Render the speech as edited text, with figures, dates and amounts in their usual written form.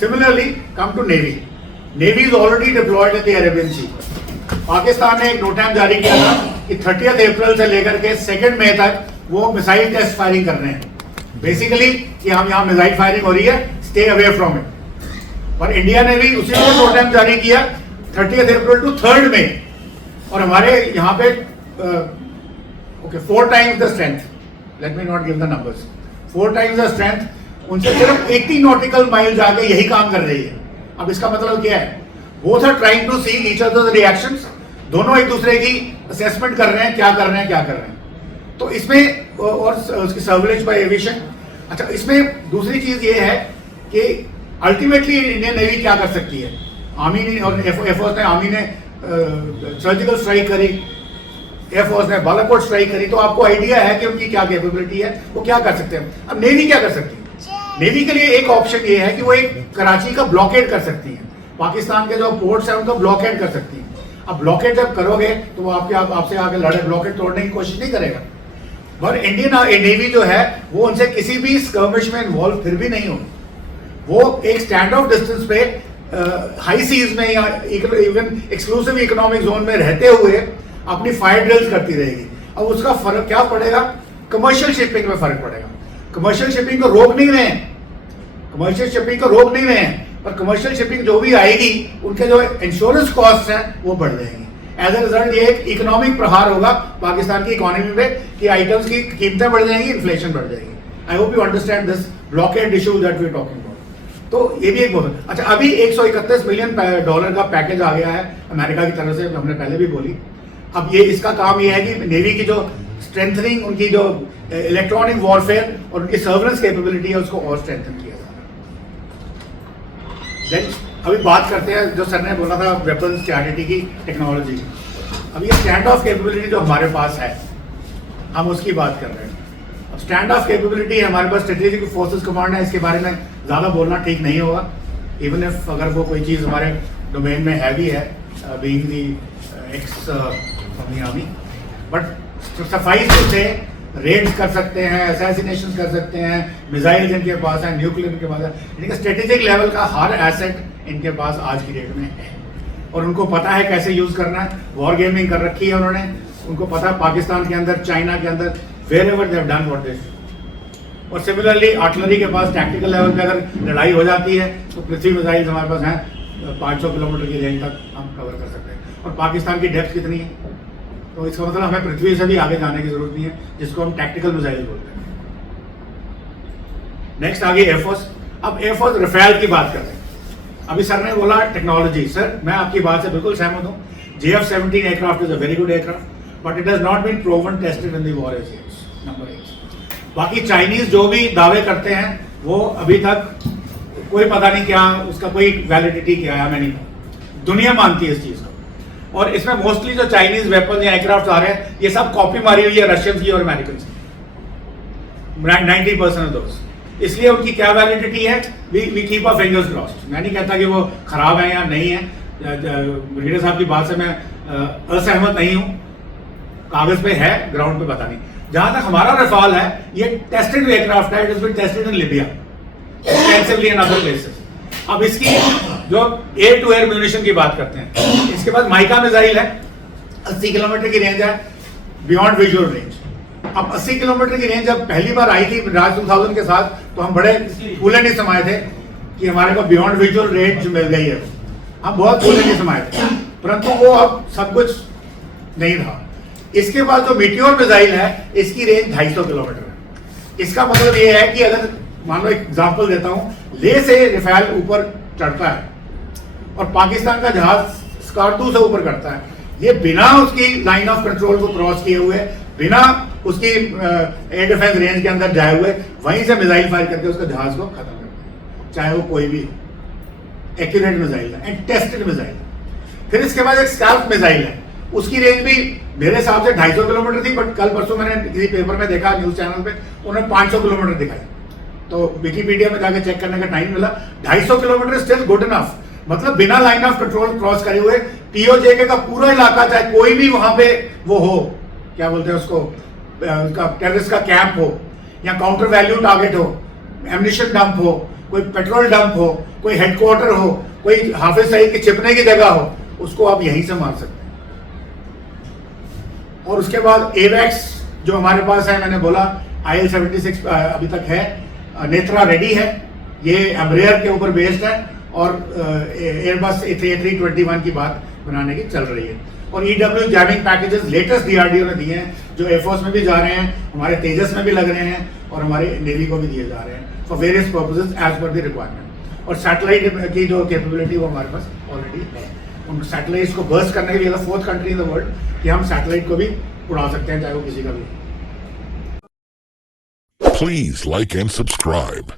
Similarly, come to Navy. Navy is already deployed in the Arabian Sea. Pakistan ने एक नोटैम जारी किया था कि 30 अप्रैल से लेकर के 2 मई तक वो मिसाइल टेस्ट फायरिंग कर रहे हैं। बेसिकली कि हम यहाँ मिसाइल फायरिंग हो रही है, स्टे अवे फ्रॉम इट। और इंडिया ने भी उसी को नोटैम जारी किया 30 अप्रैल टू 3 मई। और हमारे यहाँ पे 4 times the strength, let me not give the numbers, 4 times the strength, उनसे सिर्फ 80 नॉटिकल माइल आगे यही काम कर रही है। अब इसका मतलब क्या है? Both are trying to see each others reactions, दोनों एक दूसरे की असेसमेंट कर रहे हैं, क्या कर रहे हैं। तो इसमें और उसकी सर्विलेंस बाय एविएशन। अच्छा, इसमें दूसरी चीज ये है कि अल्टीमेटली इंडियन नेवी क्या कर सकती है। आर्मी ने और एयरफोर्स ने, आर्मी ने सर्जिकल स्ट्राइक करी, एयरफोर्स ने बालाकोट स्ट्राइक करी, तो आपको आइडिया है कि उनकी क्या कैपेबिलिटी है, वो क्या कर सकते हैं। अब नेवी क्या कर सकती है? नेवी के लिए एक ऑप्शन ये है कि वो एक कराची का ब्लॉकेड कर सकती है, पाकिस्तान के जो पोर्ट्स हैं उनको ब्लॉकेड कर सकती है। अब ब्लॉकेड जब करोगे तो वो आपसे आगे लड़े, ब्लॉकेड तोड़ने की कोशिश नहीं करेगा। पर इंडियन नेवी जो है वो उनसे किसी भी स्कर्मिश में इन्वॉल्व फिर भी नहीं होगी। वो एक स्टैंड ऑफ डिस्टेंस पे हाई सीज में या इवन एक्सक्लूसिव इकोनॉमिक जोन में रहते हुए अपनी फायर ड्रिल्स करती रहेगी। अब उसका फर्क क्या पड़ेगा? कमर्शियल शिपिंग में फर्क पड़ेगा। कमर्शियल शिपिंग को रोक नहीं रहे हैं, पर कमर्शियल शिपिंग जो भी आएगी उनके जो इंश्योरेंस कॉस्ट हैं वो बढ़ जाएंगी। एज ए रिजल्ट ये एक इकोनॉमिक प्रहार होगा पाकिस्तान की इकोनॉमी पे कि आइटम्स की कीमतें बढ़ जाएंगी, इन्फ्लेशन बढ़ जाएगी। I hope you understand this blockade issue that we are talking about. तो ये भी एक बहुत अच्छा, अभी $131 मिलियन का पैकेज आ गया है अमेरिका की तरफ से, हमने पहले भी बोली। अब ये इसका काम ये है कि नेवी की जो स्ट्रेंथनिंग, उनकी जो इलेक्ट्रॉनिक वॉरफेयर और उनकी सर्वेलेंस कैपेबिलिटी है उसको और स्ट्रेंथन किया जाए। अभी बात करते हैं जो सर ने बोला था वेपन्स स्ट्रैटेजी की, टेक्नोलॉजी। अब ये स्टैंड ऑफ कैपेबिलिटी जो हमारे पास है, हम उसकी बात कर रहे हैं। अब स्टैंड ऑफ कैपेबिलिटी है हमारे पास, स्ट्रेटेजिक फोर्सेस कमांड है, इसके बारे में ज़्यादा बोलना ठीक नहीं होगा। इवन इफ अगर वो कोई चीज़ हमारे डोमेन में हैवी है, being the ex army, but सफाई से रेड्स कर सकते हैं, असैसिनेशन कर सकते हैं, मिसाइल्स इनके पास है, न्यूक्लियर इनके पास है। इनका स्ट्रेटेजिक लेवल का हर एसेट इनके पास आज की डेट में है और उनको पता है कैसे यूज करना है। वॉर गेमिंग कर रखी है उन्होंने, उनको पता है पाकिस्तान के अंदर, चाइना के अंदर, wherever they have done what they should. और सिमिलरली आर्टिलरी के पास टैक्टिकल लेवल पे अगर लड़ाई हो जाती है तो पृथ्वी मिसाइल्स हमारे पास हैं, 500 किलोमीटर की रेंज तक हम कवर कर सकते हैं। और पाकिस्तान की डेप्थ कितनी है, तो इसका मतलब हमें पृथ्वी से भी आगे जाने की जरूरत नहीं है, जिसको हम टैक्टिकल मिसाइल बोलते हैं। नेक्स्ट आगे एयरफोर्स। अब एयरफोर्स रफेल की बात करते हैं। अभी सर ने बोला टेक्नोलॉजी, सर मैं आपकी बात से बिल्कुल सहमत हूँ। JF-17 aircraft is a very good aircraft, but it has not been proven tested in the war areas, number 1। बाकी चाइनीज जो भी दावे करते हैं वो अभी तक कोई पता नहीं क्या उसका कोई वैलिडिटी क्या है, हमें नहीं पता। दुनिया मानती है इस चीज को। और इसमें मोस्टली जो चाइनीज वेपन या एयरक्राफ्ट आ रहे हैं ये सब कॉपी मारी हुई है रशियंस की और अमेरिकन की, 90% ऑफ दोस्त। इसलिए उनकी क्या वैलिडिटी है, we keep our fingers crossed. मैं नहीं कहता कि वो खराब है या नहीं है, ब्रिगेडियर साहब की बात से मैं असहमत नहीं हूं, कागज पे है, ग्राउंड पे पता नहीं। जहां तक हमारा रफाल है, ये टेस्टेड एयरक्राफ्ट है, it has been tested in Libya, extensively in other places. अब इसकी जो एयर टू एयर म्यूनिशन की बात करते हैं, इसके पास माइका मिसाइल है, 80 किलोमीटर की रेंज है, बियॉन्ड विजुअल रेंज। अब 80 किलोमीटर की रेंज जब पहली बार आई थी राज 2000 के साथ, तो हम बड़े फूले नहीं समाये थे कि हमारे को बियॉन्ड विजुअल रेंज मिल गई है, हम बहुत फूले नहीं समाये थे, परंतु वो अब सब कुछ नहीं रहा। इसके बाद जो मीटियोर मिसाइल है, इसकी रेंज 250 किलोमीटर है। इसका मतलब ये है कि अगर मान लो एग्जाम्पल देता हूं, ले से रफेल ऊपर चढ़ता है और पाकिस्तान का जहाज स्कार्दू से ऊपर करता है, ये बिना उसकी लाइन ऑफ कंट्रोल को क्रॉस किए हुए, बिना उसकी एयर डिफेंस रेंज के अंदर जाए हुए, वहीं से मिसाइल फायर करके उसका जहाज को खत्म करता है, चाहे वो कोई भी एक्यूरेट मिसाइल है एंड टेस्टेड मिसाइल। फिर इसके बाद एक स्काल्प मिसाइल है, उसकी रेंज भी मेरे हिसाब से 250 किलोमीटर थी, बट कल परसों मैंने किसी पेपर में देखा, न्यूज चैनल पे, उन्होंने 500 किलोमीटर दिखाई। तो विकिपीडिया में जाकर चेक करने का टाइम मिला, 250 किलोमीटर स्टिल गुड इनफ। मतलब बिना लाइन ऑफ कंट्रोल क्रॉस करे हुए POJK का पूरा इलाका, चाहे कोई भी वहां पे वो हो, क्या बोलते हैं उसको, टेररिस्ट का कैंप हो या काउंटर वैल्यू टारगेट हो, एम्यूनिशन डंप हो, कोई पेट्रोल डंप हो, कोई हेडक्वार्टर हो, कोई हाफिज सईद के छिपने की जगह हो, उसको आप यहीं से मार सकते हैं। और उसके बाद एवैक्स जो हमारे पास है, मैंने बोला IL-76 अभी तक है, नेत्रा रेडी है, ये एम्ब्रेयर के ऊपर बेस्ड है और एयरबस A321 की बात बनाने की चल रही है। और EW jamming packages latest DRDO ने दिए हैं, जो एयरफोर्स में भी जा रहे हैं, हमारे तेजस में भी लग रहे हैं और हमारे नेवी को भी दिए जा रहे हैं for various purposes as per the requirement. और सैटेलाइट की जो कैपेबिलिटी वो हमारे पास ऑलरेडी है। उन सैटेलाइट्स को बर्स्ट करने के लिए 4th country in the world कि हम सैटेलाइट को भी उड़ा सकते हैं, चाहे वो किसी का भी। Please like and subscribe.